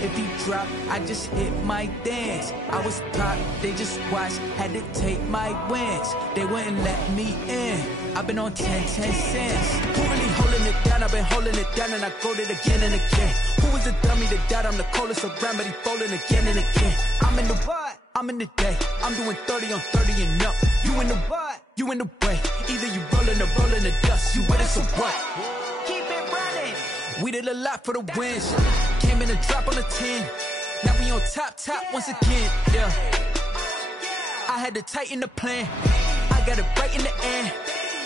If he dropped, I just hit my dance. I was popped, they just watched, had to take my wins. They wouldn't let me in. I've been on 10 cents. Who really holding it down? I've been holding it down and I go it again and again. Who was the dummy that doubt I'm the coldest around, but he folding again and again. I'm in the what? I'm in the day. I'm doing 30 on 30 and up. You in the what? You in the way. Either you rolling or rolling the dust. You with us or what? Keep it running. We did a lot for the wins. Came in a drop on the 10. Now we on top once again. Yeah. I had to tighten the plan. I got it right in the end.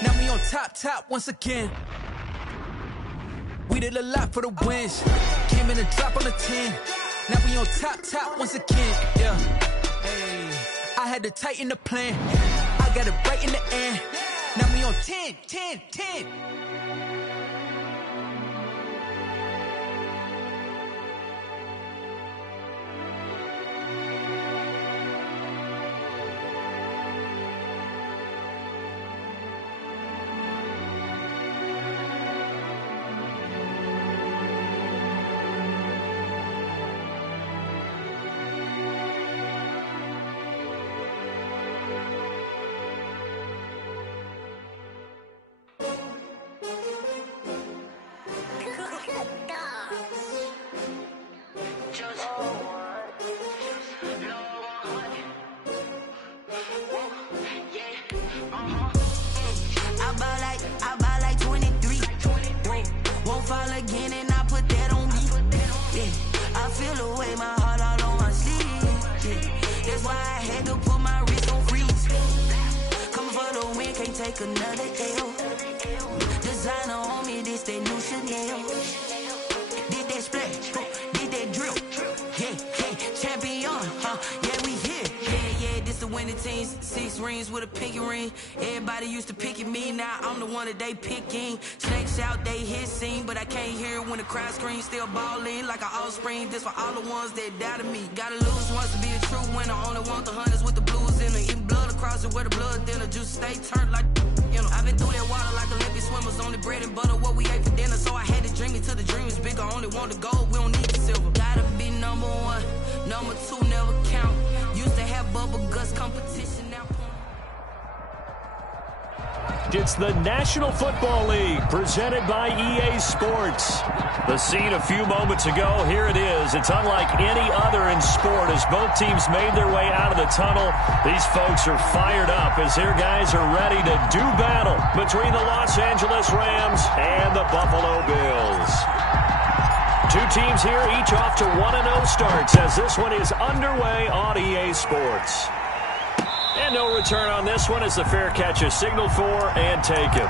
Now we on top once again. We did a lot for the wins. Came in a drop on the 10. Now we on top once again. Yeah. Hey. I had to tighten the plan. I got it right in the end. Now we on 10. I buy like 23. Won't fall again and I put that on me. Yeah, I feel the way, my heart all on my sleeve. Yeah, that's why I had to put my wrist on freeze. Coming for the win, can't take another L. Designer on me, this that new Chanel. Did that splash, did that drill. Yeah, champion, yeah, we here. Yeah, this the winning team. 6 rings with a pinky ring. Everybody used to pick at me, now I'm the one that they picking. Snakes out, they hit scene, but I can't hear it when the crowd screams. Still balling like an offspring. This for all the ones that doubted me. Gotta lose once to be a true winner. Only want the hunters with the blues in it. Eating blood across it where the blood dinner. Juice stay turned like, you know. I've been through that water like Olympic swimmers. Only bread and butter, what we ate for dinner. So I had to dream it till the dream is bigger. Only want the gold, we don't need the silver. Gotta be number 1, number 2 never count. Used to have bubble guts competition, now. It's the National Football League, presented by EA Sports. The scene a few moments ago, here it is. It's unlike any other in sport as both teams made their way out of the tunnel. These folks are fired up as their guys are ready to do battle between the Los Angeles Rams and the Buffalo Bills. Two teams here, each off to 1-0 starts as this one is underway on EA Sports. And no return on this one as the fair catch is signaled for and taken.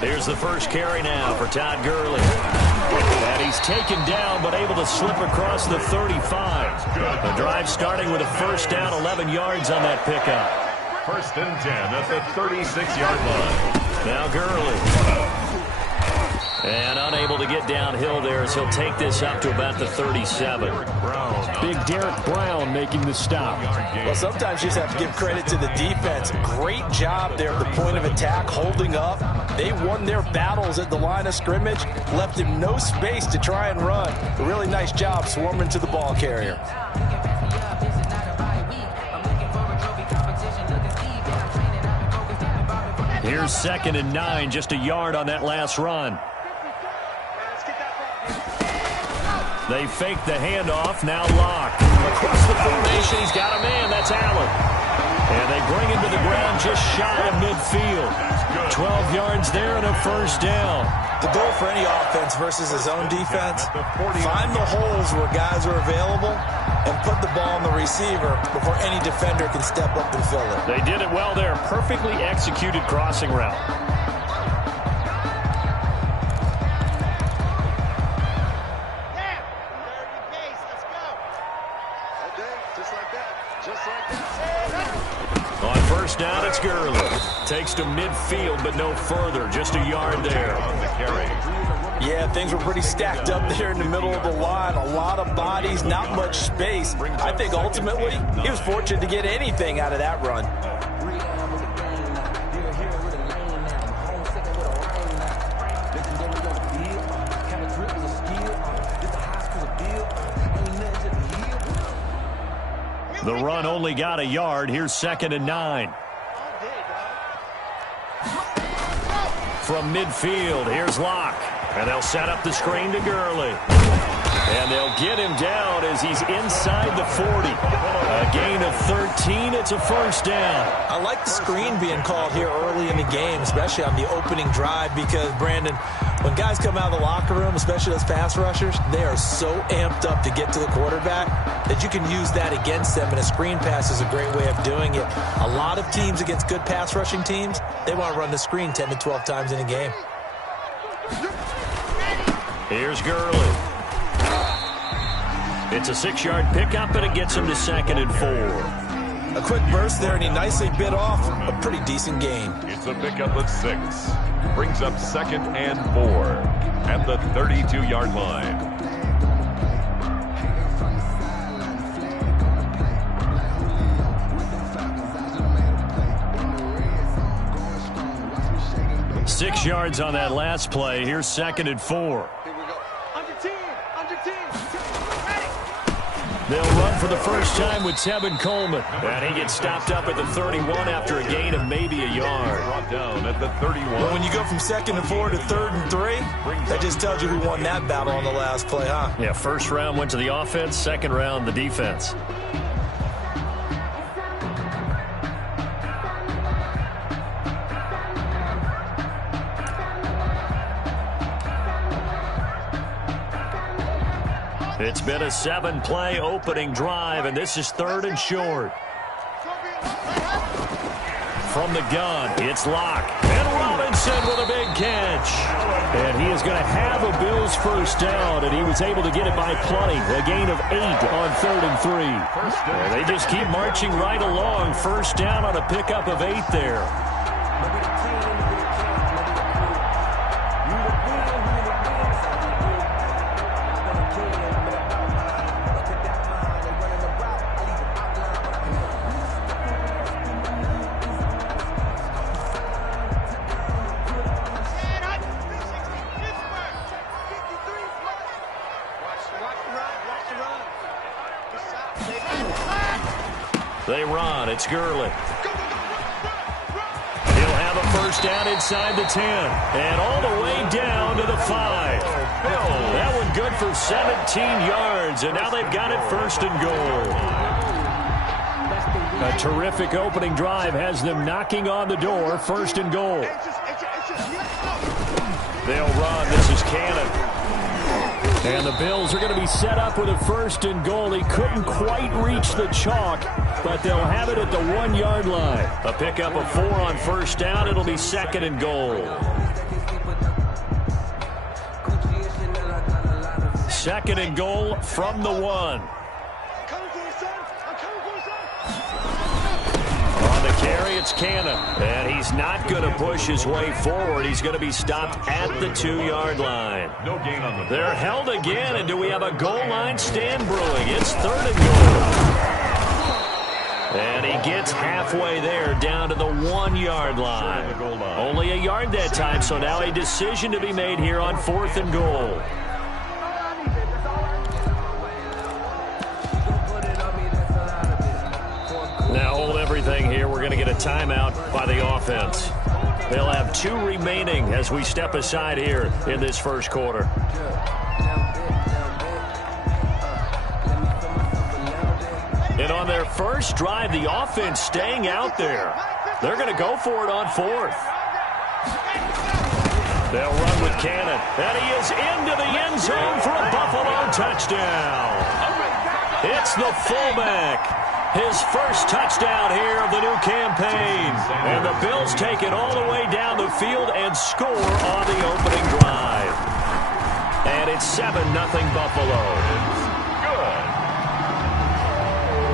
Here's the first carry now for Todd Gurley. And he's taken down but able to slip across the 35. The drive starting with a first down, 11 yards on that pickup. 1st and 10 at the 36-yard line. Now Gurley. And unable to get downhill there as he'll take this up to about the 37. Big Derek Brown making the stop. Well, sometimes you just have to give credit to the defense. Great job there at the point of attack, holding up. They won their battles at the line of scrimmage, left him no space to try and run. A really nice job swarming to the ball carrier. Here's 2nd and 9, just a yard on that last run. They fake the handoff, now Locke. Across the formation, he's got a man, that's Allen. And they bring him to the ground just shy of midfield. 12 yards there and a first down. The goal for any offense versus his own defense, find the holes where guys are available and put the ball on the receiver before any defender can step up and fill it. They did it well there. Perfectly executed crossing route. On first down, it's Gurley. takes to midfield, but no further. Just a yard there. On the carry. Yeah, things were pretty stacked up there in the middle of the line. A lot of bodies, not much space. I think ultimately he was fortunate to get anything out of that run. The run only got a yard. Here's 2nd and 9. From midfield, here's Locke. And they'll set up the screen to Gurley. And they'll get him down as he's inside the 40. A gain of 13. It's a first down. I like the screen being called here early in the game, especially on the opening drive, because, Brandon, when guys come out of the locker room, especially those pass rushers, they are so amped up to get to the quarterback that you can use that against them, and a screen pass is a great way of doing it. A lot of teams against good pass rushing teams, they want to run the screen 10 to 12 times in a game. Here's Gurley. It's a 6-yard pickup, and it gets him to 2nd and 4. A quick burst there, and he nicely bit off a pretty decent gain. It's a pickup of 6. Brings up 2nd and 4 at the 32-yard line. Six yards on that last play. Here's 2nd and 4. They'll run for the first time with Tevin Coleman. And he gets stopped up at the 31 after a gain of maybe a yard. Brought down at the 31. Well, when you go from 2nd and 4 to 3rd and 3, that just tells you who won that battle on the last play, huh? Yeah, first round went to the offense, second round the defense. It's been a 7-play opening drive, and this is 3rd and short. From the gun, it's Locke. And Robinson with a big catch. And he is going to have a Bills first down, and he was able to get it by plenty. A gain of 8 on 3rd and 3. And they just keep marching right along. First down on a pickup of 8 there. They run. It's Gurley. He'll have a first down inside the 10. And all the way down to the 5. That one good for 17 yards. And now they've got it 1st and goal. A terrific opening drive has them knocking on the door. 1st and goal. They'll run. This is Cannon. And the Bills are going to be set up with a 1st and goal. He couldn't quite reach the chalk, but they'll have it at the 1-yard line. A pickup of 4 on first down. It'll be 2nd and goal. 2nd and goal from the 1. On the carry, it's Cannon. And he's not going to push his way forward. He's going to be stopped at the 2-yard line. No gain on the play. They're held again, and do we have a goal line stand brewing? It's 3rd and goal. And he gets halfway there, down to the 1-yard line. Only a yard that time, so now a decision to be made here on 4th and goal. Now hold everything here. We're going to get a timeout by the offense. They'll have 2 remaining as we step aside here in this first quarter. And on their first drive, the offense staying out there. They're going to go for it on 4th. They'll run with Cannon. And he is into the end zone for a Buffalo touchdown. It's the fullback. His first touchdown here of the new campaign. And the Bills take it all the way down the field and score on the opening drive. And it's 7-0 Buffalo. Good.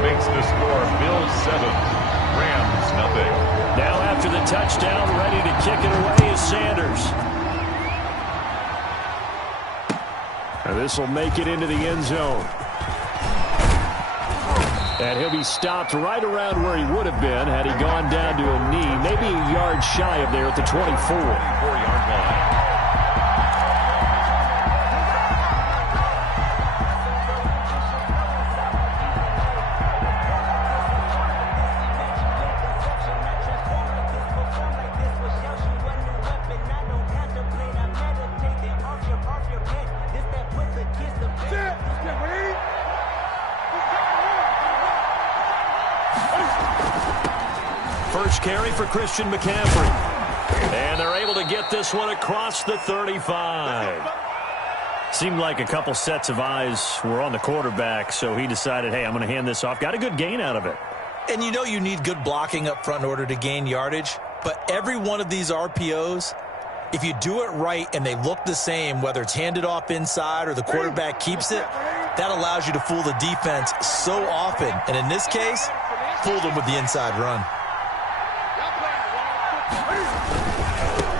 Makes the score Bills 7, Rams, nothing. Now after the touchdown, ready to kick it away is Sanders. And this will make it into the end zone. And he'll be stopped right around where he would have been had he gone down to a knee, maybe a yard shy of there at the 24. 4-yard line. First carry for Christian McCaffrey. And they're able to get this one across the 35. Seemed like a couple sets of eyes were on the quarterback, so he decided, hey, I'm going to hand this off. Got a good gain out of it. And you know you need good blocking up front in order to gain yardage, but every one of these RPOs, if you do it right and they look the same, whether it's handed off inside or the quarterback keeps it, that allows you to fool the defense so often. And in this case, fooled them with the inside run.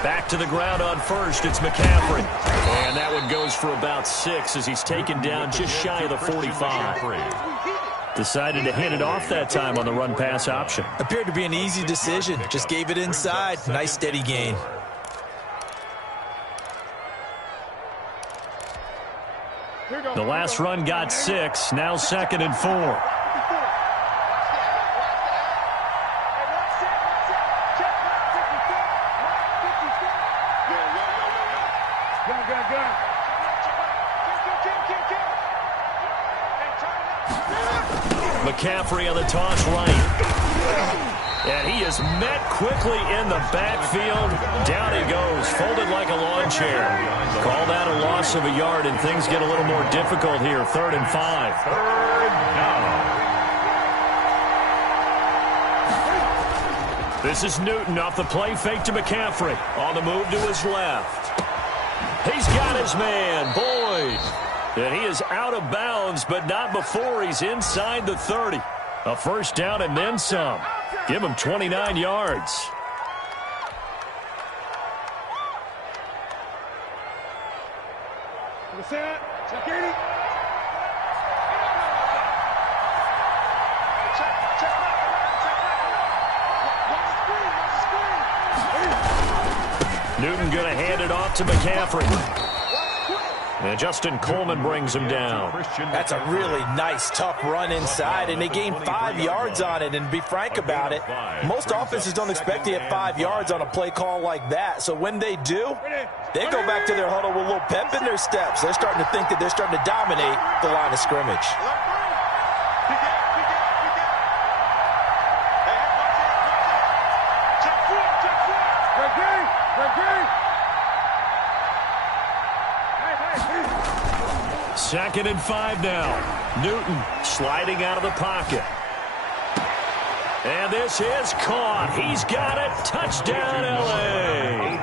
Back to the ground on first, it's McCaffrey. And that one goes for about 6 as he's taken down just shy of the 45. Decided to hand it off that time on the run-pass option. Appeared to be an easy decision. Just gave it inside. Nice steady gain. The last run got 6. Now 2nd and 4. McCaffrey on the toss right. And he is met quickly in the backfield. Down he goes, folded like a lawn chair. Call that a loss of a yard, and things get a little more difficult here. 3rd and 5. Third down. This is Newton off the play fake to McCaffrey. On the move to his left. He's got his man, Boyd. And he is out of bounds, but not before he's inside the 30. A first down and then some. Give him 29 yards. Newton going to hand it off to McCaffrey. And Justin Coleman brings him down. That's a really nice, tough run inside, and they gained 5 yards on it. And to be frank about it, most offenses don't expect to get 5 yards on a play call like that. So when they do, they go back to their huddle with a little pep in their steps. They're starting to think that they're starting to dominate the line of scrimmage. Second and 5 now. Newton sliding out of the pocket. And this is caught. He's got it. Touchdown, L.A.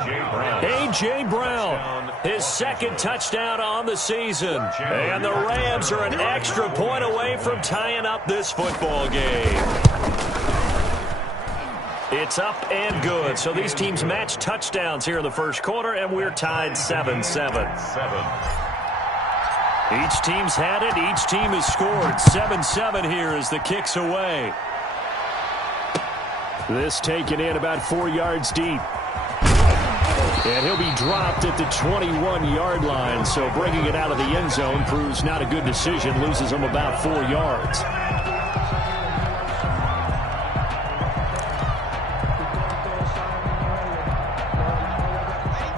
A.J. Brown, his 2nd touchdown on the season. And the Rams are an extra point away from tying up this football game. It's up and good. So these teams match touchdowns here in the first quarter, and we're tied 7-7. Each team's had it. Each team has scored. 7-7 here as the kick's away. This taken in about 4 yards deep. And he'll be dropped at the 21-yard line. So bringing it out of the end zone proves not a good decision. Loses him about 4 yards.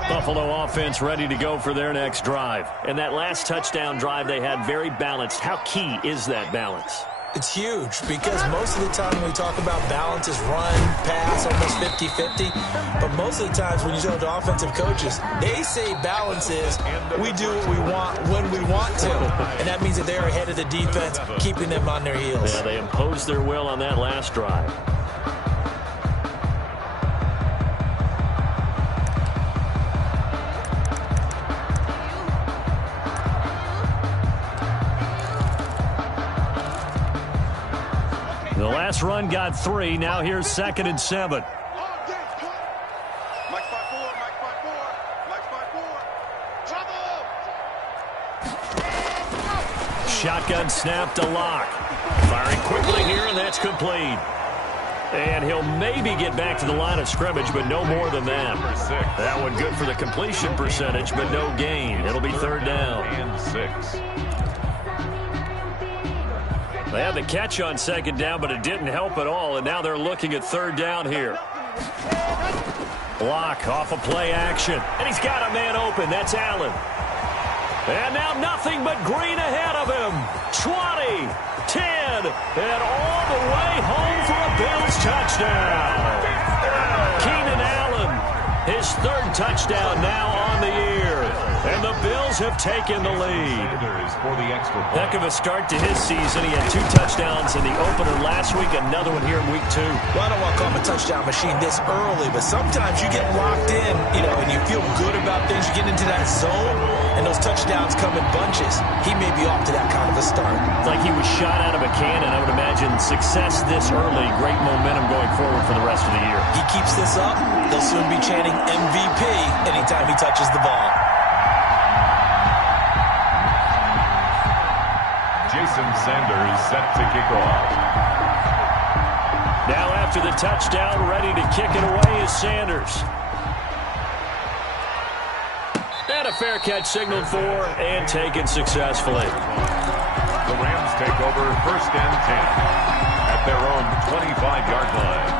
Buffalo offense ready to go for their next drive. And that last touchdown drive they had very balanced. How key is that balance? It's huge because most of the time when we talk about balance is run, pass, almost 50-50. But most of the times when you talk to offensive coaches, they say balance is we do what we want when we want to. And that means that they're ahead of the defense, keeping them on their heels. Yeah, they imposed their will on that last drive. Last run got 3. Now here's 2nd and 7. Shotgun snap to Lock. Firing quickly here, and that's complete. And he'll maybe get back to the line of scrimmage, but no more than that. That one good for the completion percentage, but no gain. It'll be 3rd down. And 6. They had the catch on 2nd down, but it didn't help at all, and now they're looking at 3rd down here. Block off of play action, and he's got a man open. That's Allen. And now nothing but green ahead of him. 20, 10, and all the way home for a Bills touchdown. Keenan Allen, his 3rd touchdown now on the year. And the Bills have taken the lead. Heck of a start to his season. He had 2 touchdowns in the opener last week, another one here in week 2. Well, I don't want to call him a touchdown machine this early, but sometimes you get locked in, and you feel good about things. You get into that zone, and those touchdowns come in bunches. He may be off to that kind of a start. It's like he was shot out of a cannon. I would imagine success this early, great momentum going forward for the rest of the year. He keeps this up, they'll soon be chanting MVP anytime he touches the ball. Jason Sanders set to kick off. Now after the touchdown, ready to kick it away is Sanders. And a fair catch signaled for and taken successfully. The Rams take over 1st and 10 at their own 25-yard line.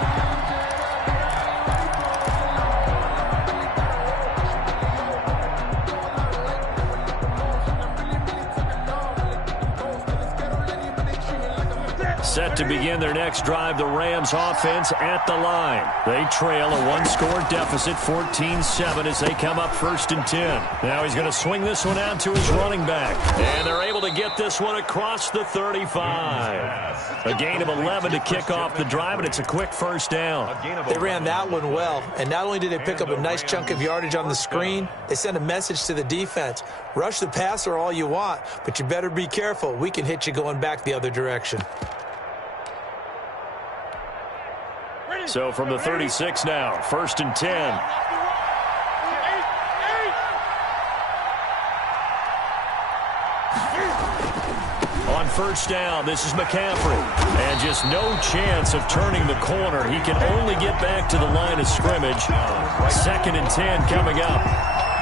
Set to begin their next drive, the Rams offense at the line. They trail a 1-score deficit, 14-7, as they come up 1st and 10. Now he's going to swing this one out to his running back. And they're able to get this one across the 35. A gain of 11 to kick off the drive, and it's a quick 1st down. They ran that one well, and not only did they pick up a nice chunk of yardage on the screen, they sent a message to the defense. Rush the passer all you want, but you better be careful. We can hit you going back the other direction. So from the 36 now, 1st and 10. On 1st down, this is McCaffrey. And just no chance of turning the corner. He can only get back to the line of scrimmage. 2nd and 10 coming up.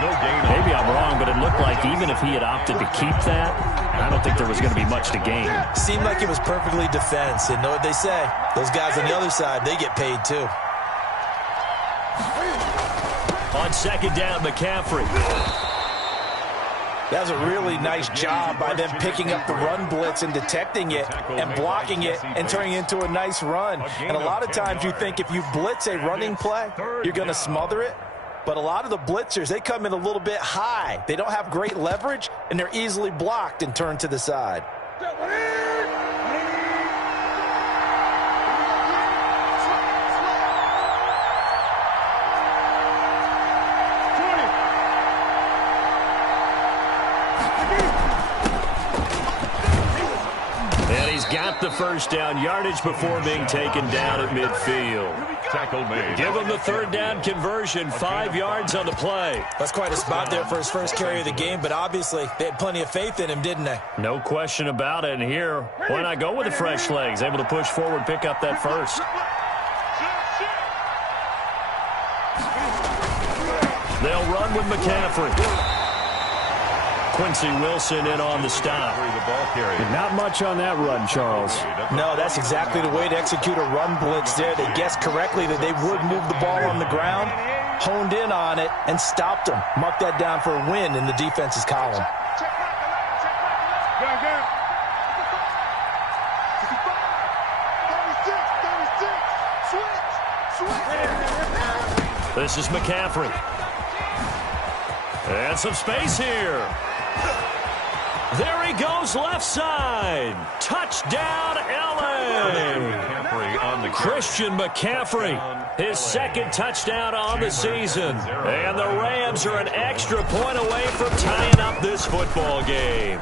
No gain. Maybe I'm wrong, but it looked like even if he had opted to keep that, I don't think there was going to be much to gain. Seemed like it was perfectly defense. And know what they say? Those guys on the other side, they get paid too. On 2nd down, McCaffrey. That was a really nice job by them picking up the run blitz and detecting it and blocking it and turning it into a nice run. And a lot of times you think if you blitz a running play, you're going to smother it. But a lot of the blitzers, they come in a little bit high. They don't have great leverage, and they're easily blocked and turned to the side. And he's got the 1st down yardage before being taken down at midfield. Tackle made. Give him the 3rd down conversion, 5 yards on the play. That's quite a spot there for his first carry of the game, but obviously they had plenty of faith in him, didn't they? No question about it. And here, why not go with the fresh legs? Able to push forward, pick up that 1st. They'll run with McCaffrey. Quincy Wilson in on the stop. Not much on that run, Charles. No, that's exactly the way to execute a run blitz there. They guessed correctly that they would move the ball on the ground, honed in on it, and stopped them. Mark that down for a win in the defense's column. This is McCaffrey. And some space here. There he goes, left side. Touchdown, LA. Christian McCaffrey, his 2nd touchdown on the season. And the Rams are an extra point away from tying up this football game.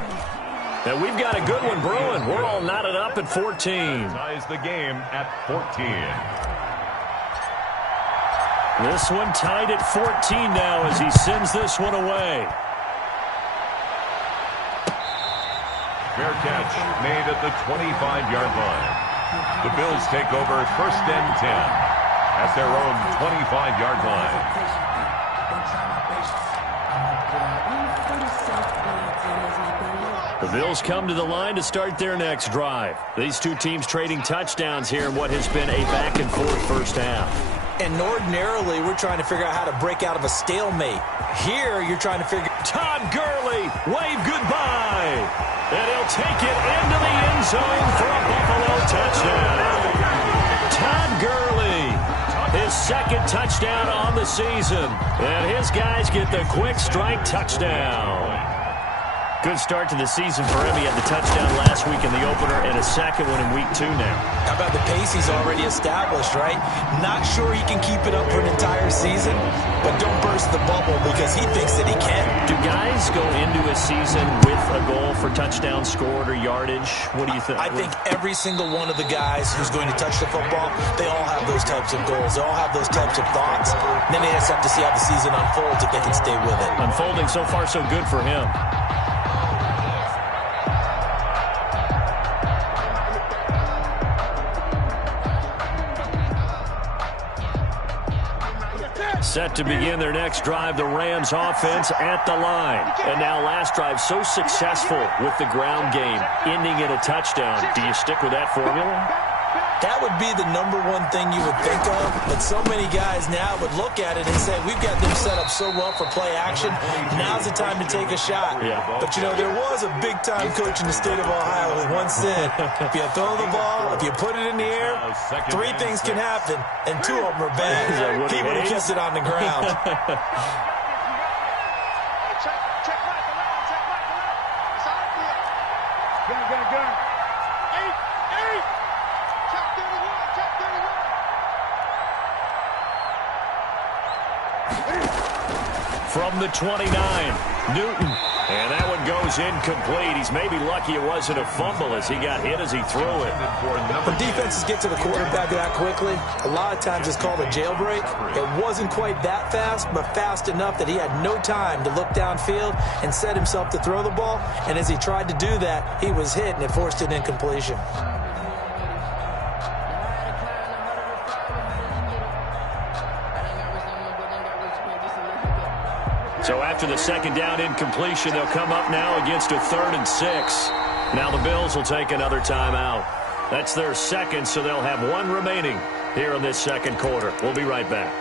And we've got a good one brewing. We're all knotted up at 14. Ties the game at 14. This one tied at 14 now as he sends this one away. Fair catch made at the 25-yard line. The Bills take over 1st and 10 at their own 25-yard line. The Bills come to the line to start their next drive. These two teams trading touchdowns here in what has been a back-and-forth first half. And ordinarily, we're trying to figure out how to break out of a stalemate. Here, you're trying to figure... Todd Gurley, wave goodbye. And he'll take it into the end zone for a Buffalo touchdown. Todd Gurley, his second touchdown on the season. And his guys get the quick strike touchdown. Good start to the season for him. He had the touchdown last week in the opener and a second one in week 2 now. How about the pace he's already established, right? Not sure he can keep it up for an entire season, but don't burst the bubble because he thinks that he can. Do guys go into a season with a goal for touchdown scored or yardage? What do you think? I think every single one of the guys who's going to touch the football, they all have those types of goals. They all have those types of thoughts. And then they just have to see how the season unfolds if they can stay with it. Unfolding so far so good for him. Set to begin their next drive, the Rams offense at the line. And now last drive so successful with the ground game, ending in a touchdown. Do you stick with that formula? That would be the number one thing you would think of, but so many guys now would look at it and say, we've got them set up so well for play action, now's the time to take a shot. Yeah. But, you know, there was a big-time coach in the state of Ohio who once said, if you throw the ball, if you put it in the air, 3 things can happen, and 2 of them are bad. He would have kept it on the ground. From the 29, Newton. And that one goes incomplete. He's maybe lucky it wasn't a fumble as he got hit as he threw it. When defenses get to the quarterback that quickly, a lot of times it's called a jailbreak. It wasn't quite that fast, but fast enough that he had no time to look downfield and set himself to throw the ball. And as he tried to do that, he was hit and it forced an incompletion. So after the second down incompletion, they'll come up now against a 3rd and 6. Now the Bills will take another timeout. That's their second, so they'll have 1 remaining here in this second quarter. We'll be right back.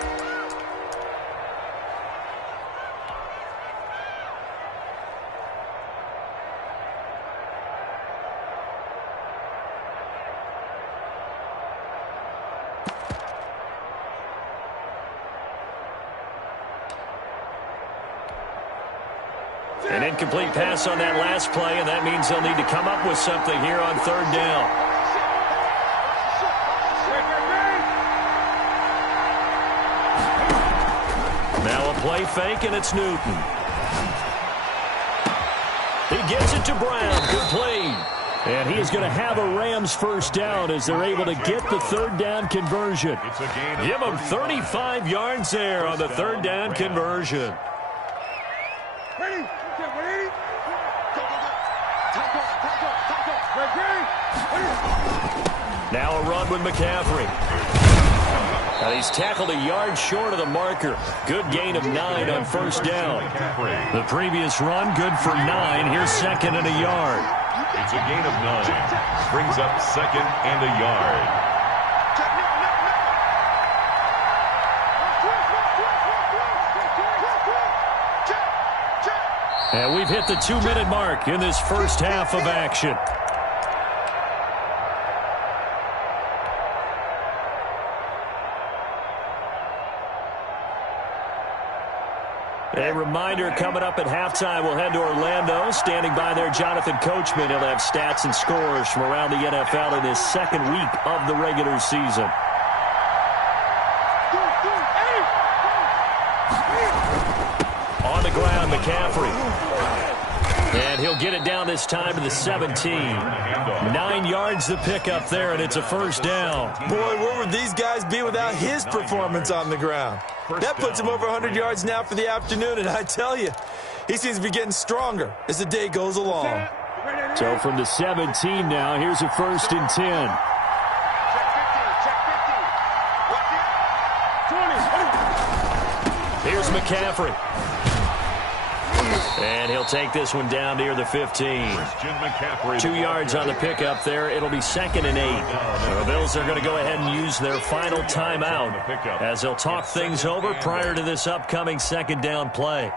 An incomplete pass on that last play, and that means they'll need to come up with something here on 3rd down. Now a play fake, and it's Newton. He gets it to Brown. Good play. And he is going to have a Rams first down as they're able to get the 3rd down conversion. Give them 35 yards there on the 3rd down conversion. Now a run with McCaffrey. And he's tackled a yard short of the marker. Good gain of 9 on first down. The previous run, good for 9. Here's 2nd and a yard. It's a gain of 9. Brings up 2nd and a yard. And we've hit the 2-minute mark in this first half of action. A reminder, coming up at halftime, we'll head to Orlando. Standing by there, Jonathan Coachman. He'll have stats and scores from around the NFL in his 2nd week of the regular season. On the ground, McCaffrey. And he'll get it down this time to the 17. 9 yards to pick up there, and it's a first down. Boy, where would these guys be without his performance on the ground? That puts him over 100 yards now for the afternoon, and I tell you, he seems to be getting stronger as the day goes along. So from the 17 now, here's a 1st and 10. Here's McCaffrey. And he'll take this one down near the 15. 2 yards on the pickup there. It'll be 2nd and 8. The Bills are going to go ahead and use their final timeout as they'll talk things over prior to this upcoming 2nd down play.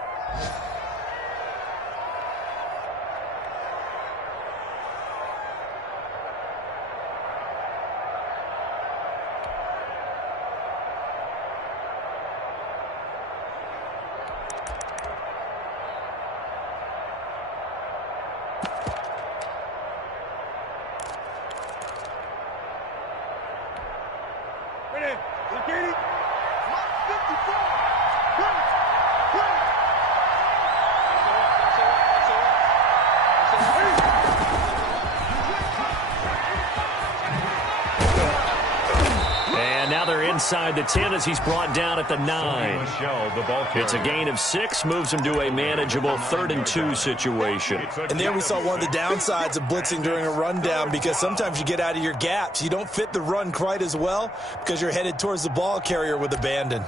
Inside the 10 as he's brought down at the 9. It's a gain of 6, moves him to a manageable 3rd and 2 situation. And there we saw one of the downsides of blitzing during a rundown, because sometimes you get out of your gaps. You don't fit the run quite as well because you're headed towards the ball carrier with abandon.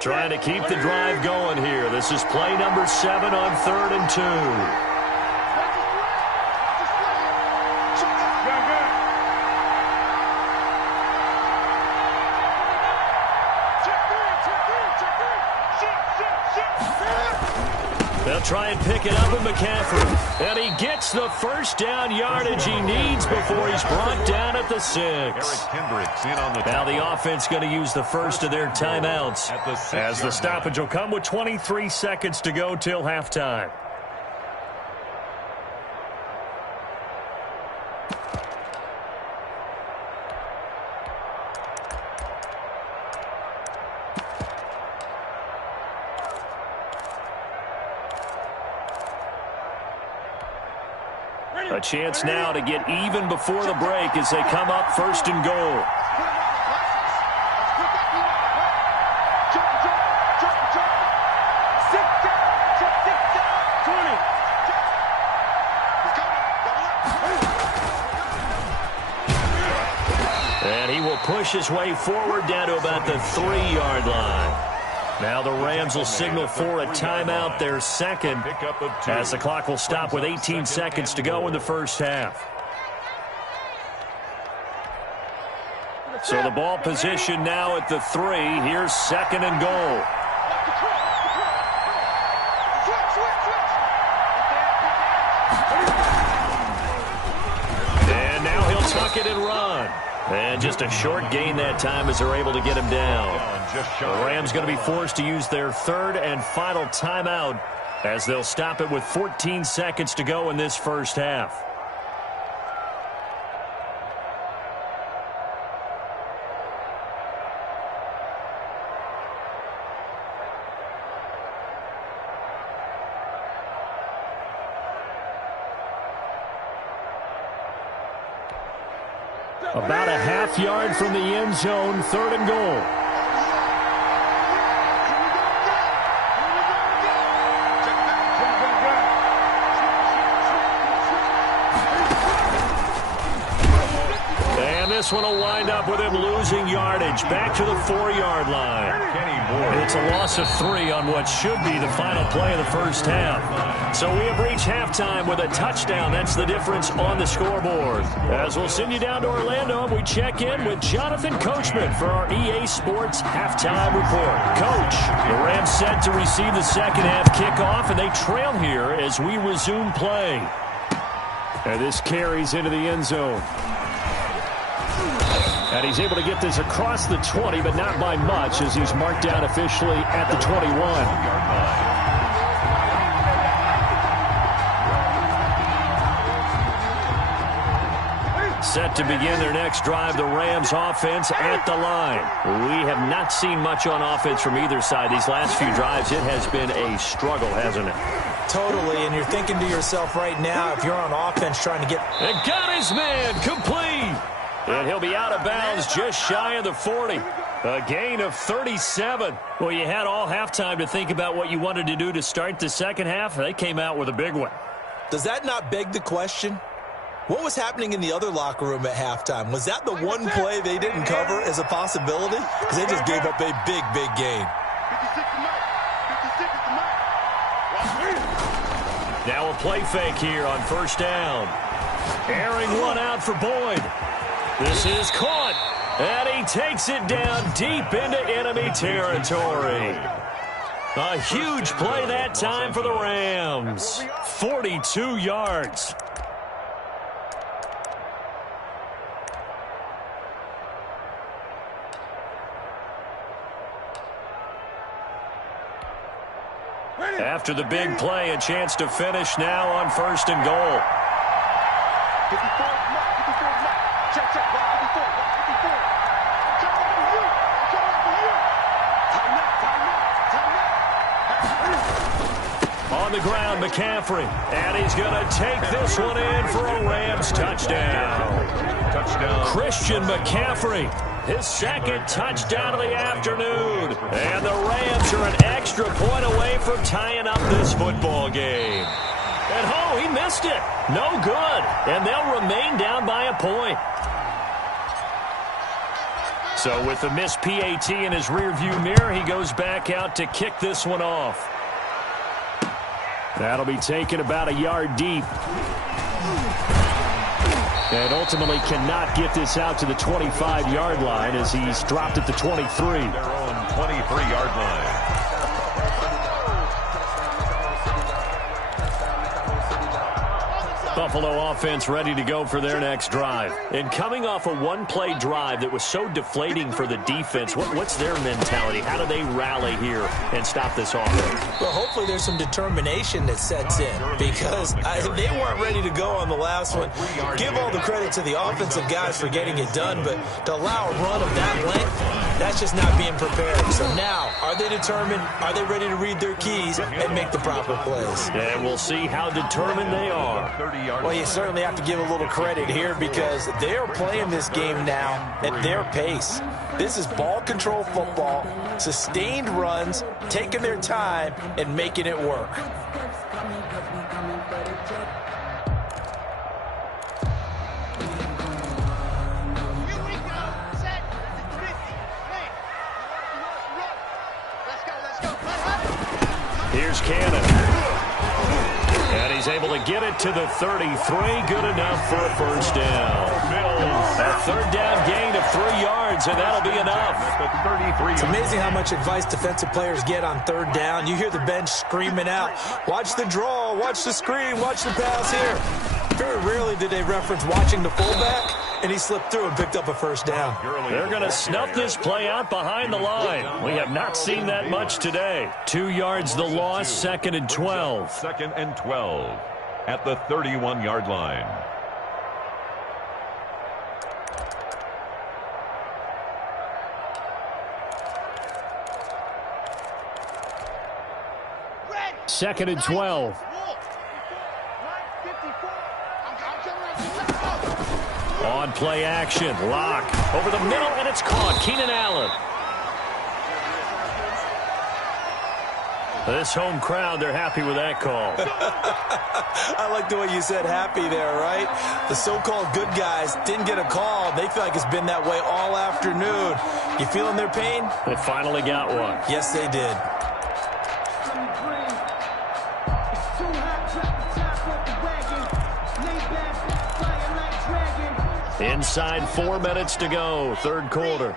Trying to keep the drive going here. This is play number 7 on 3rd and 2. They'll try and pick it up with McCaffrey. And he gets the first down yardage he needs before he's brought down at the 6. Now the offense going to use the first of their timeouts as the stoppage will come with 23 seconds to go till halftime. A chance now to get even before the break as they come up 1st and goal. And he will push his way forward down to about the 3-yard line. Now the Rams will signal for a timeout, their 2nd, as the clock will stop with 18 seconds to go in the first half. So the ball position now at the 3. Here's 2nd and goal. And now he'll tuck it and run. And just a short gain that time as they're able to get him down. The Rams going to be forced to use their 3rd and final timeout as they'll stop it with 14 seconds to go in this first half. About a half yard from the end zone, 3rd and goal. And this one will wind up with him losing yardage back to the 4-yard line. It's a loss of 3 on what should be the final play of the first half. So we have reached halftime with a touchdown. That's the difference on the scoreboard. As we'll send you down to Orlando, and we check in with Jonathan Coachman for our EA Sports Halftime Report. Coach, the Rams set to receive the second half kickoff, and they trail here as we resume play. And this carries into the end zone. And he's able to get this across the 20, but not by much, as he's marked down officially at the 21. Set to begin their next drive, the Rams offense at the line. We have not seen much on offense from either side. These last few drives, it has been a struggle, hasn't it? Totally, and you're thinking to yourself right now, if you're on offense trying to get... And got his man complete. And he'll be out of bounds just shy of the 40. A gain of 37. Well, you had all halftime to think about what you wanted to do to start the second half. They came out with a big one. Does that not beg the question? What was happening in the other locker room at halftime? Was that the one play they didn't cover as a possibility? Because they just gave up a big, big gain. Now a play fake here on first down. Airing one out for Boyd. This is caught. And he takes it down deep into enemy territory. A huge play that time for the Rams. 42 yards. After the big play, a chance to finish now on first and goal. On the ground, McCaffrey. And he's going to take this one in for a Rams touchdown. Christian McCaffrey. His second touchdown of the afternoon. And the Rams are an extra point away from tying up this football game. And, oh, he missed it. No good. And they'll remain down by a point. So with the missed PAT in his rearview mirror, he goes back out to kick this one off. That'll be taken about a yard deep. And ultimately cannot get this out to the 25-yard line as he's dropped at the 23. Their own 23-yard line. Buffalo offense ready to go for their next drive. And coming off a one-play drive that was so deflating for the defense, what's their mentality? How do they rally here and stop this offense? Well, hopefully there's some determination that sets in because they weren't ready to go on the last one. Give all the credit to the offensive guys for getting it done, but to allow a run of that length, that's just not being prepared. So now, are they determined? Are they ready to read their keys and make the proper plays? And we'll see how determined they are. Well, you certainly have to give a little credit here because they're playing this game now at their pace. This is ball control football, sustained runs, taking their time, and making it work. Here's Cannon. And he's able to get it to the 33. Good enough for a first down. A third down gain of 3 yards, and that'll be enough. It's amazing how much advice defensive players get on third down. You hear the bench screaming out, watch the draw, watch the screen, watch the pass here. Very rarely did they reference watching the fullback, and he slipped through and picked up a first down. They're going to snuff this play out behind the line. We have not seen that much today. 2 yards the loss, 2nd and 12. 2nd and 12 at the 31-yard line. Second and 12. On play action, lock over the middle, and it's caught. Keenan Allen. This home crowd, they're happy with that call. I like the way you said happy there, right? The so-called good guys didn't get a call. They feel like it's been that way all afternoon. You feeling their pain? They finally got one. Yes, they did. Inside 4 minutes to go, third quarter.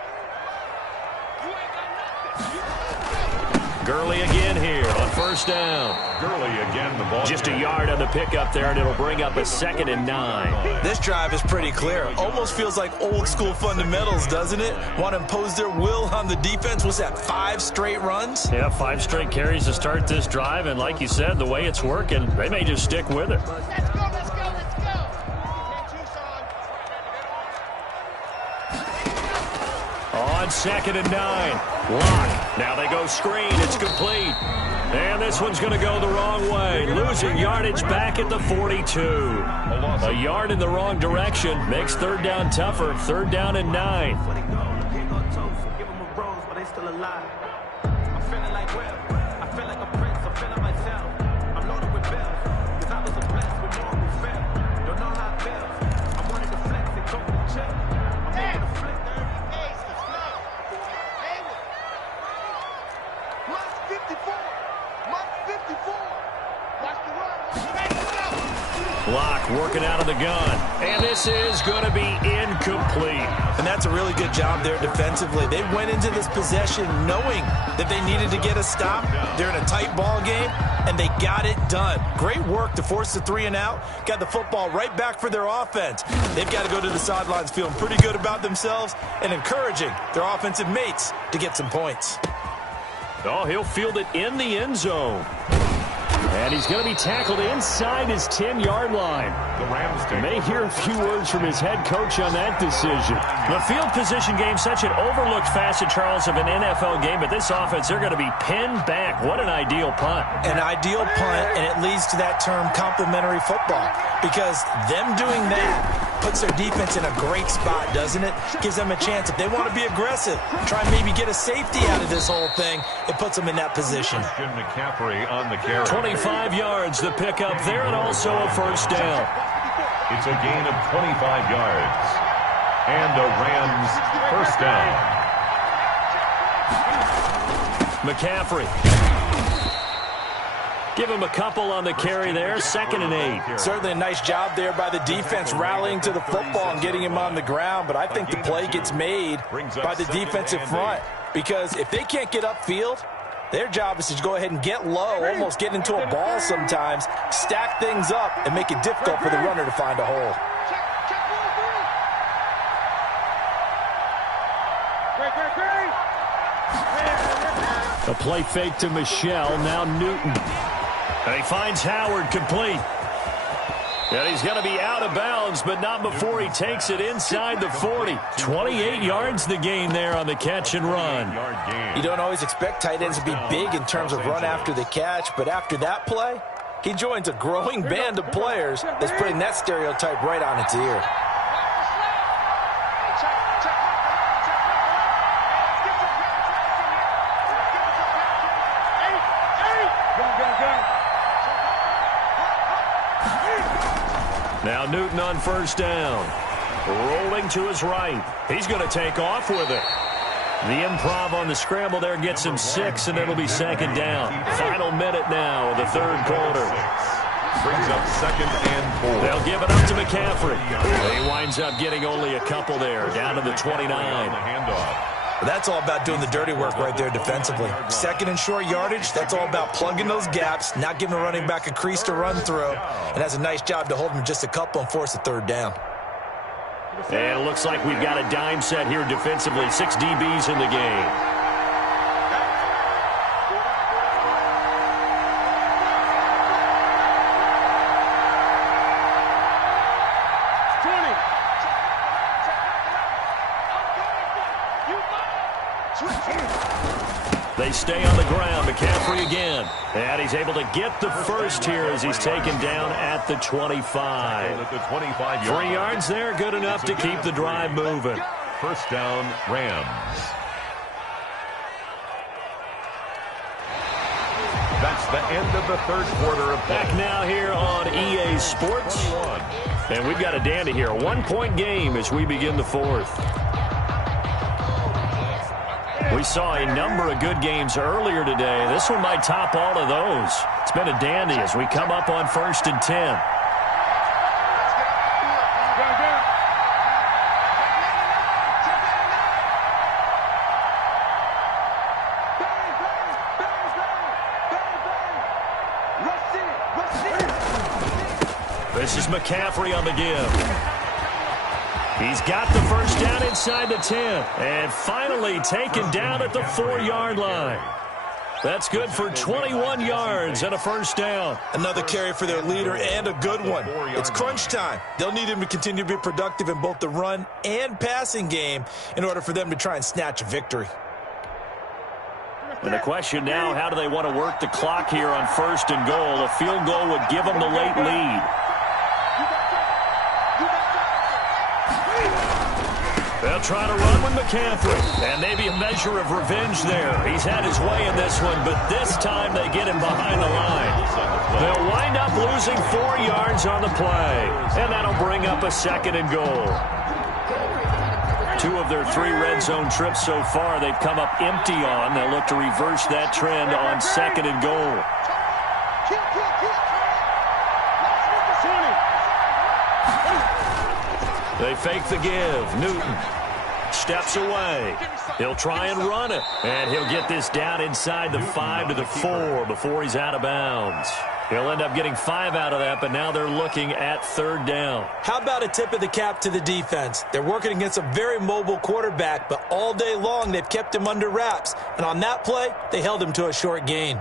Gurley again here on first down. Gurley again, the ball. Just a yard on the pickup there, and it'll bring up a 2nd and 9. This drive is pretty clear. Almost feels like old school fundamentals, doesn't it? Want to impose their will on the defense. What's that, 5 straight runs? Yeah, 5 straight carries to start this drive, and like you said, the way it's working, they may just stick with it. Let's go, let's go, let's go. on 2nd and 9. Lock. Now they go screen. It's complete. And this one's going to go the wrong way. Losing yardage back at the 42. A yard in the wrong direction makes 3rd down tougher. 3rd down and 9. Lock working out of the gun. And this is going to be incomplete. And that's a really good job there defensively. They went into this possession knowing that they needed to get a stop. They're in a tight ball game, and they got it done. Great work to force the 3 and out. Got the football right back for their offense. They've got to go to the sidelines feeling pretty good about themselves and encouraging their offensive mates to get some points. Oh, he'll field it in the end zone. And he's going to be tackled inside his 10-yard line. The Rams may hear a few words from his head coach on that decision. The field position game, such an overlooked facet, Charles, of an NFL game, but this offense, they're going to be pinned back. What an ideal punt. An ideal punt, and it leads to that term complementary football, because them doing that puts their defense in a great spot, doesn't it? Gives them a chance. If they want to be aggressive, try and maybe get a safety out of this whole thing, it puts them in that position. McCaffrey on the carry. 25 yards, the pickup there, and also a 1st down. It's a gain of 25 yards. And a Rams 1st down. McCaffrey. Give him a couple on the carry there. 2nd and 8. Certainly a nice job there by the defense rallying to the football and getting him on the ground. But I think the play gets made by the defensive front, because if they can't get upfield, their job is to go ahead and get low, almost get into a ball sometimes, stack things up, and make it difficult for the runner to find a hole. A play fake to Michelle, now Newton. And he finds Howard complete. And he's going to be out of bounds, but not before he takes it inside the 40. 28 yards the gain there on the catch and run. You don't always expect tight ends to be big in terms of run after the catch, but after that play, he joins a growing band of players that's putting that stereotype right on its ear. Now Newton on 1st down. Rolling to his right. He's going to take off with it. The improv on the scramble there gets him 6, and it'll be 2nd down. Final minute now of the 3rd quarter. Brings up 2nd and 4. They'll give it up to McCaffrey. He winds up getting only a couple there, down to the 29. Handoff. That's all about doing the dirty work right there defensively. 2nd and short yardage, that's all about plugging those gaps, not giving the running back a crease to run through, and has a nice job to hold him just a couple and force a 3rd down. And it looks like we've got a dime set here defensively. 6 DBs in the game. They stay on the ground. McCaffrey again. And he's able to get the first here as he's taken down at the 25. 3 yards there, good enough to keep the drive moving. 1st down, Rams. That's the end of the 3rd quarter of play. Back now here on EA Sports. And we've got a dandy here. A 1-point game as we begin the 4th. We saw a number of good games earlier today. This one might top all of those. It's been a dandy as we come up on 1st and 10. This is McCaffrey on the give. He's got the first down inside the 10. And finally taken down at the 4-yard line. That's good for 21 yards and a first down. Another carry for their leader and a good one. It's crunch time. They'll need him to continue to be productive in both the run and passing game in order for them to try and snatch a victory. And the question now, how do they want to work the clock here on 1st and goal? A field goal would give them the late lead. They'll try to run with McCaffrey, and maybe a measure of revenge there. He's had his way in this one, but this time they get him behind the line. They'll wind up losing 4 yards on the play, and that'll bring up a 2nd and goal. 2 of their 3 red zone trips so far they've come up empty on. They'll look to reverse that trend on 2nd and goal. They fake the give. Newton steps away. He'll try and run it. And he'll get this down inside the 5 to the 4 before he's out of bounds. He'll end up getting 5 out of that, but now they're looking at 3rd down. How about a tip of the cap to the defense? They're working against a very mobile quarterback, but all day long they've kept him under wraps. And on that play, they held him to a short gain.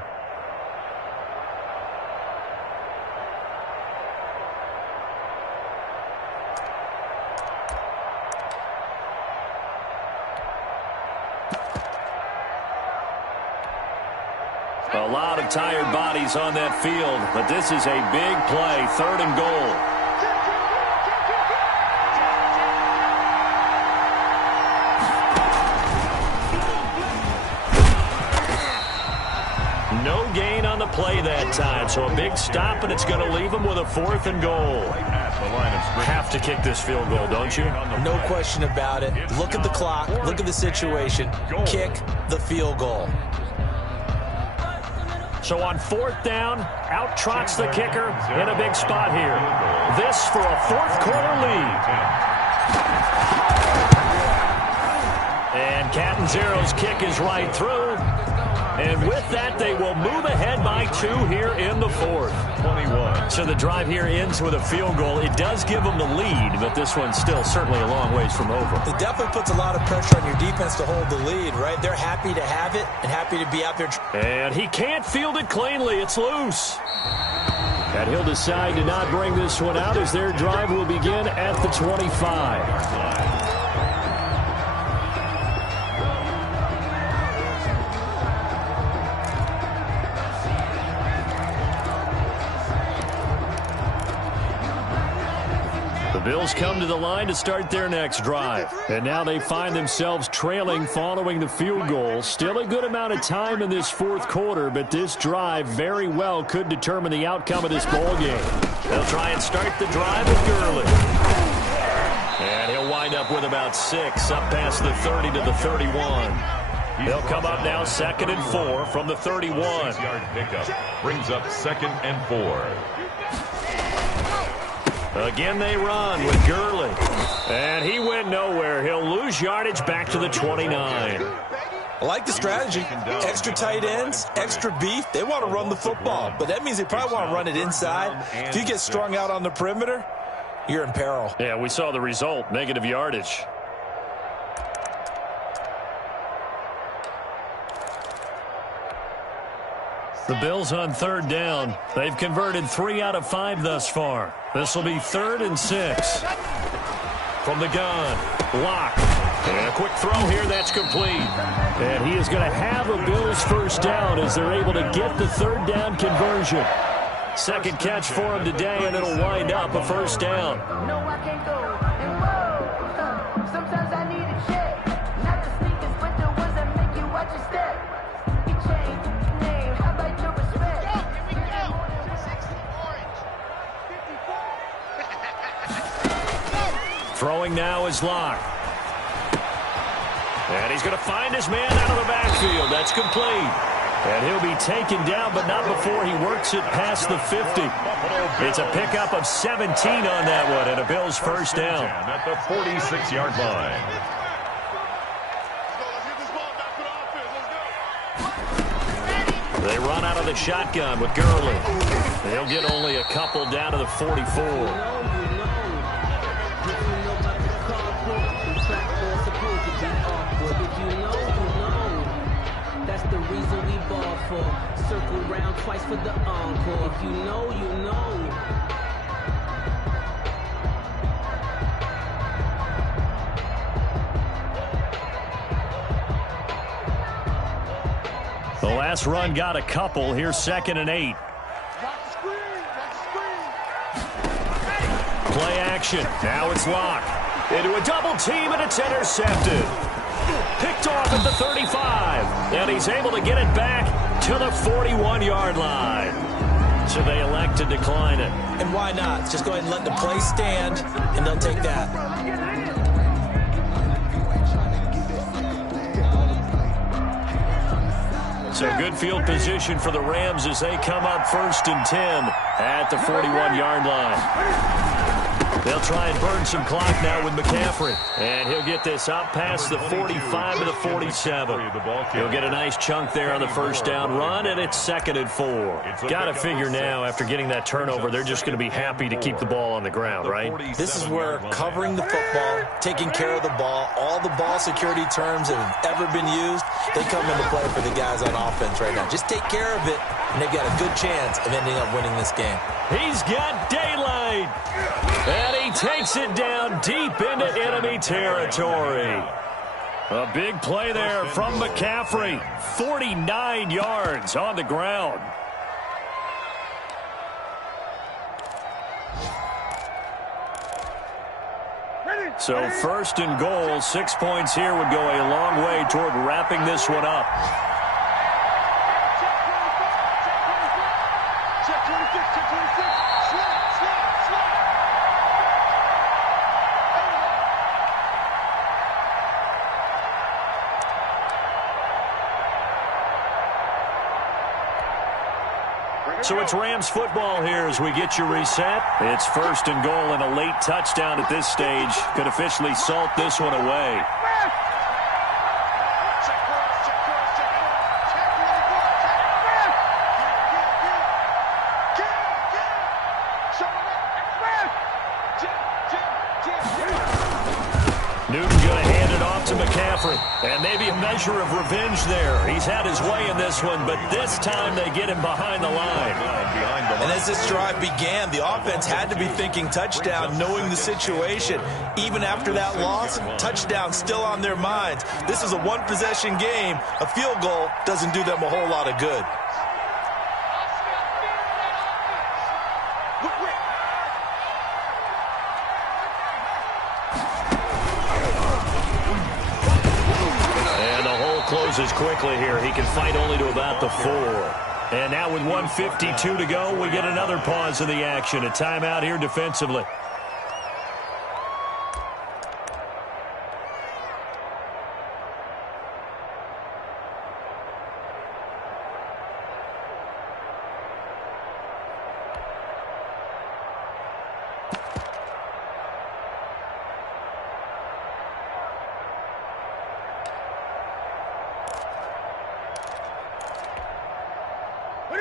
A lot of tired bodies on that field, but this is a big play, 3rd and goal. No gain on the play that time, so a big stop, and it's going to leave them with a 4th and goal. Have to kick this field goal, don't you? No question about it. Look at the clock. Look at the situation. Kick the field goal. So on 4th down, out trots the kicker in a big spot here. This for a 4th quarter lead. And Catanzero's kick is right through. And with that, they will move ahead by 2 here in the 4th. 21. So the drive here ends with a field goal. It does give them the lead, but this one's still certainly a long ways from over. It definitely puts a lot of pressure on your defense to hold the lead, right? They're happy to have it and happy to be out there. And he can't field it cleanly. It's loose. And he'll decide to not bring this one out as their drive will begin at the 25. The Bills come to the line to start their next drive. And now they find themselves trailing following the field goal. Still a good amount of time in this 4th quarter, but this drive very well could determine the outcome of this ball game. They'll try and start the drive with Gurley. And he'll wind up with about 6 up past the 30 to the 31. They'll come up now 2nd and 4 from the 31. 6-yard pickup brings up 2nd and 4. Again they run with Gurley. And he went nowhere. He'll lose yardage back to the 29. I like the strategy. Extra tight ends, extra beef. They want to run the football, but that means they probably want to run it inside. If you get strung out on the perimeter, you're in peril. Yeah, we saw the result, negative yardage. The Bills on 3rd down. They've converted 3 out of 5 thus far. This will be 3rd and 6. From the gun, Lock. And a quick throw here, that's complete. And he is going to have a Bills 1st down as they're able to get the 3rd down conversion. 2nd catch for him today, and it'll wind up a 1st down. No, I can't go. Sometimes I need a check. Not the sneakers, but the ones that make you watch your step. You change name, how about your respect? Here we go. 60 orange. 54. Throwing now is Lock. And he's going to find his man out of the backfield. That's complete. And he'll be taken down, but not before he works it past the 50. It's a pickup of 17 on that one, and a Bills 1st down. At the 46-yard line. They run out of the shotgun with Gurley. They'll get only a couple down to the 44. That's the reason we ball for. Circle round twice for the encore. If you know, you know. The last run got a couple. Here's 2nd and 8. Play action. Now it's Locke. Into a double team, and it's intercepted. Picked off at the 35. And he's able to get it back to the 41-yard line. So they elect to decline it. And why not? Just go ahead and let the play stand, and they'll take that. So good field position for the Rams as they come up 1st and 10 at the 41-yard line. They'll try and burn some clock now with McCaffrey. And he'll get this up past the 45 to the 47. He'll get a nice chunk there on the 1st down run, and it's 2nd and 4. Got to figure now, after getting that turnover, they're just going to be happy to keep the ball on the ground, right? This is where covering the football, taking care of the ball, all the ball security terms that have ever been used, they come into play for the guys on offense right now. Just take care of it, and they've got a good chance of ending up winning this game. He's got daylight. And he takes it down deep into enemy territory. A big play there from McCaffrey. 49 yards on the ground. So 1st and goal, 6 points here would go a long way toward wrapping this one up. So it's Rams football here as we get you reset. It's 1st and goal, and a late touchdown at this stage could officially salt this one away. Newton going to hand it off to McCaffrey. And maybe a measure of revenge there. He's had his way in this one, but this time they get him behind the line. And as this drive began, the offense had to be thinking touchdown, knowing the situation. Even after that loss, touchdown still on their minds. This is a one-possession game. A field goal doesn't do them a whole lot of good. Closes quickly here. He can fight only to about the 4. And now with 1:52 to go, we get another pause in the action. A timeout here defensively.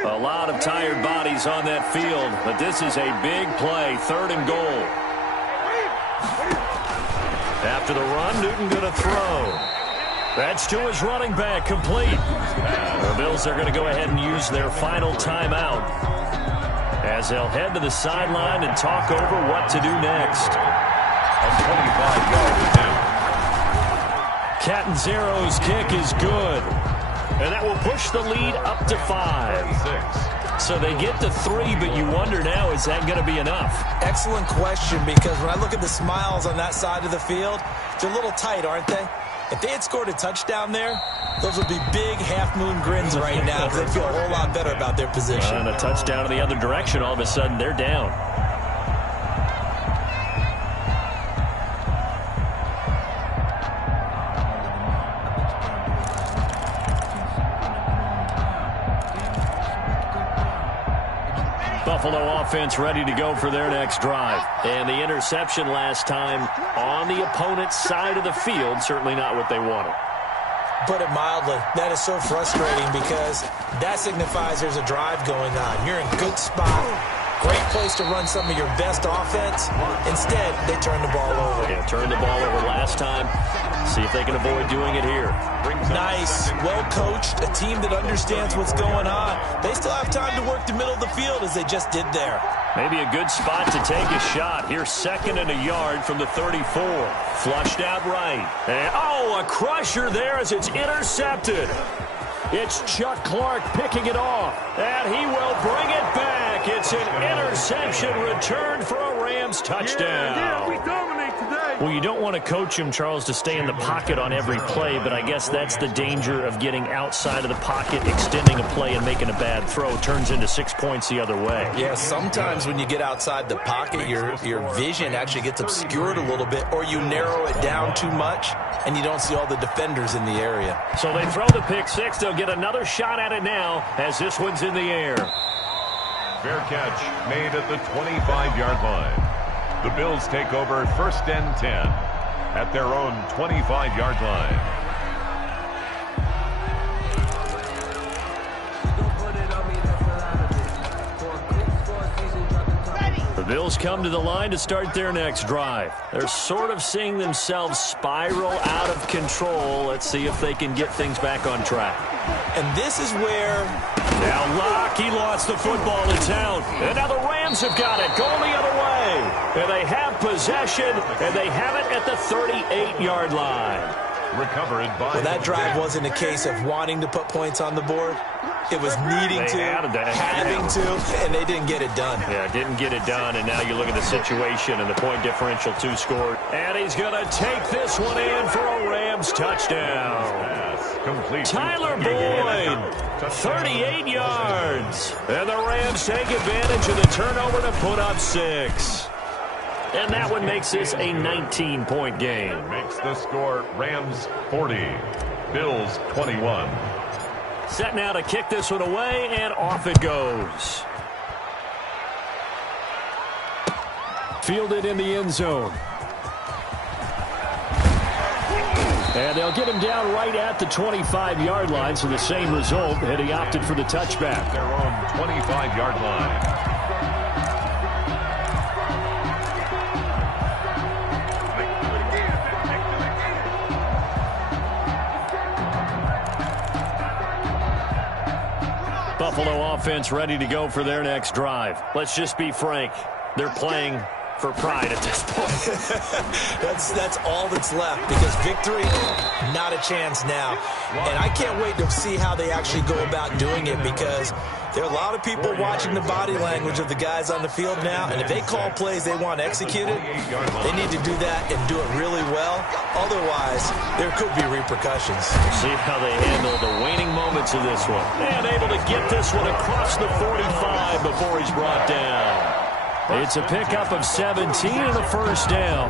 A lot of tired bodies on that field, but this is a big play. 3rd and goal. After the run, Newton going to throw. That's to his running back, complete. The Bills are going to go ahead and use their final timeout as they'll head to the sideline and talk over what to do next. A 25-yard attempt. Catanzaro's kick is good. And that will push the lead up to 5. So they get to 3, but you wonder now, is that going to be enough? Excellent question, because when I look at the smiles on that side of the field, they're a little tight, aren't they? If they had scored a touchdown there, those would be big half-moon grins right now because they feel a whole lot better about their position. And a touchdown in the other direction, all of a sudden they're down. Buffalo offense ready to go for their next drive. And the interception last time on the opponent's side of the field, certainly not what they wanted. Put it mildly, that is so frustrating because that signifies there's a drive going on. You're in good spot. Great place to run some of your best offense. Instead, they turn the ball over. Yeah, turned the ball over last time. See if they can avoid doing it here. Brings Nice, well-coached, a team that understands what's going on. They still have time to work the middle of the field as they just did there. Maybe a good spot to take a shot. Here's 2nd and a yard from the 34. Flushed out right. And, a crusher there as it's intercepted. It's Chuck Clark picking it off, and he will bring it back. It's an interception returned for a Rams touchdown. Yeah, we dominate today. Well, you don't want to coach him, Charles, to stay in the pocket on every play, but I guess that's the danger of getting outside of the pocket, extending a play, and making a bad throw. Turns into 6 points the other way. Yeah, sometimes when you get outside the pocket, your vision actually gets obscured a little bit, or you narrow it down too much, and you don't see all the defenders in the area. So they throw the pick six. They'll get another shot at it now as this one's in the air. Fair catch made at the 25-yard line. The Bills take over 1st and 10 at their own 25-yard line. The Bills come to the line to start their next drive. They're sort of seeing themselves spiral out of control. Let's see if they can get things back on track. And this is where... Now Locke, he lost the football in town. And now the Rams have got it, going the other way. And they have possession, and they have it at the 38-yard line. Recovered by... Well, that drive wasn't a case of wanting to put points on the board. It was needing to, having to, and they didn't get it done. Yeah, didn't get it done, and now you look at the situation and the point differential, 2 scored. And he's going to take this one in for a Rams touchdown. Complete. Tyler Boyd, 38 yards. And the Rams take advantage of the turnover to put up 6. And that one makes this a 19-point game. Makes the score Rams 40, Bills 21. Set now to kick this one away, and off it goes. Fielded in the end zone. And they'll get him down right at the 25-yard line, so the same result, and he opted for the touchback. Their own 25-yard line. Buffalo offense ready to go for their next drive. Let's just be frank. They're playing for pride at this point. That's all that's left, because victory, not a chance now. And I can't wait to see how they actually go about doing it, because there are a lot of people watching the body language of the guys on the field now, and if they call plays they want executed, they need to do that and do it really well. Otherwise, there could be repercussions. See how they handle the waning moments of this one. And able to get this one across the 45 before he's brought down. It's a pickup of 17 and a first down.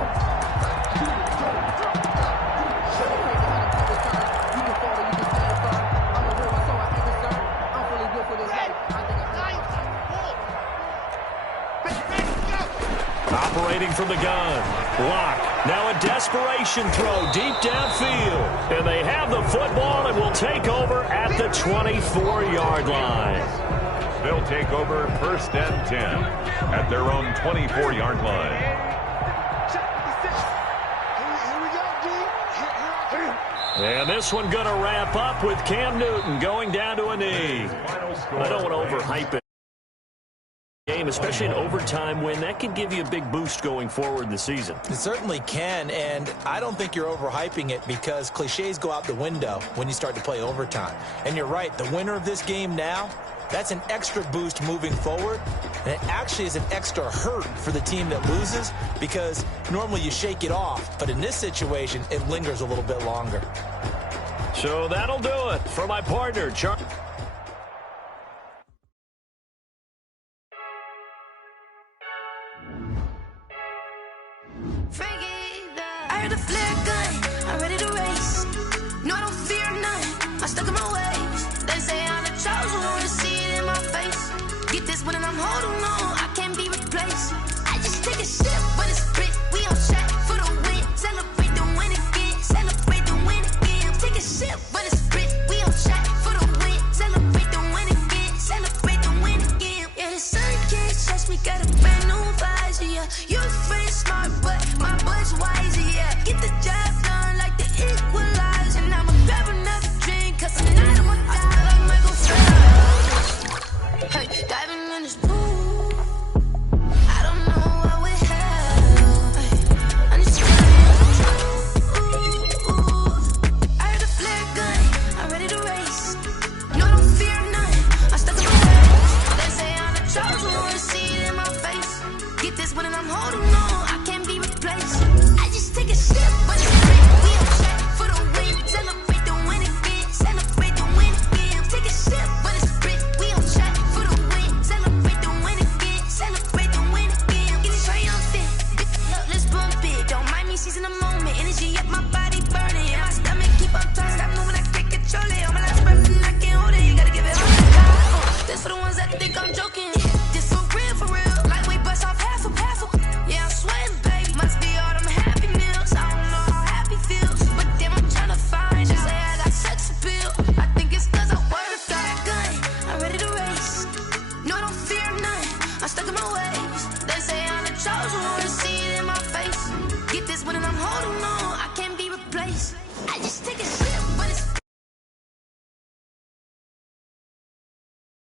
Operating from the gun. Locke. Now a desperation throw deep downfield. And they have the football and will take over at the 24-yard line. They'll take over 1st and 10 at their own 24-yard line. And this one going to wrap up with Cam Newton going down to a knee. I don't want to overhype it. Game, especially an overtime win, that can give you a big boost going forward in the season. It certainly can, and I don't think you're overhyping it, because cliches go out the window when you start to play overtime. And you're right, the winner of this game now, that's an extra boost moving forward, and it actually is an extra hurt for the team that loses, because normally you shake it off, but in this situation, it lingers a little bit longer. So that'll do it for my partner, Charles. I heard a flare gun, I'm ready to race. No, I don't fear none, I'm stuck in my ways. They say I'm the chosen one, see it in my face. Get this one and I'm holding on, I can't be replaced. I just take a sip, but it's spit, we on shot for the win. Celebrate the win again, celebrate the win again. Take a sip, but it's spit, we on shot for the win. Celebrate the win again, celebrate the win again. Yeah, the sun can't touch me, got a brand new visor, yeah. You're afraid smart, but my butt's wiser, yeah. Get the job done like the equalizer. Now I'ma grab another energy up my body burning. And my stomach keep on turning. Stop moving, I can't control it. All my last breath and I can't hold it. You gotta give it all to God. This for the ones that think I'm joking. This for real, for real. Like we bust off half of. Yeah, I'm sweating, babe. Must be all them happy meals. I don't know how happy feels, but damn, I'm trying to find. She say I got sex appeal. I think it's 'cause I work. Got a gun, I'm ready to race. No, I don't fear none. I'm stuck in my ways. They say I'm the chosen one. See it in my face. Get this one and I'm holding on. I can't be replaced. I just take a shit.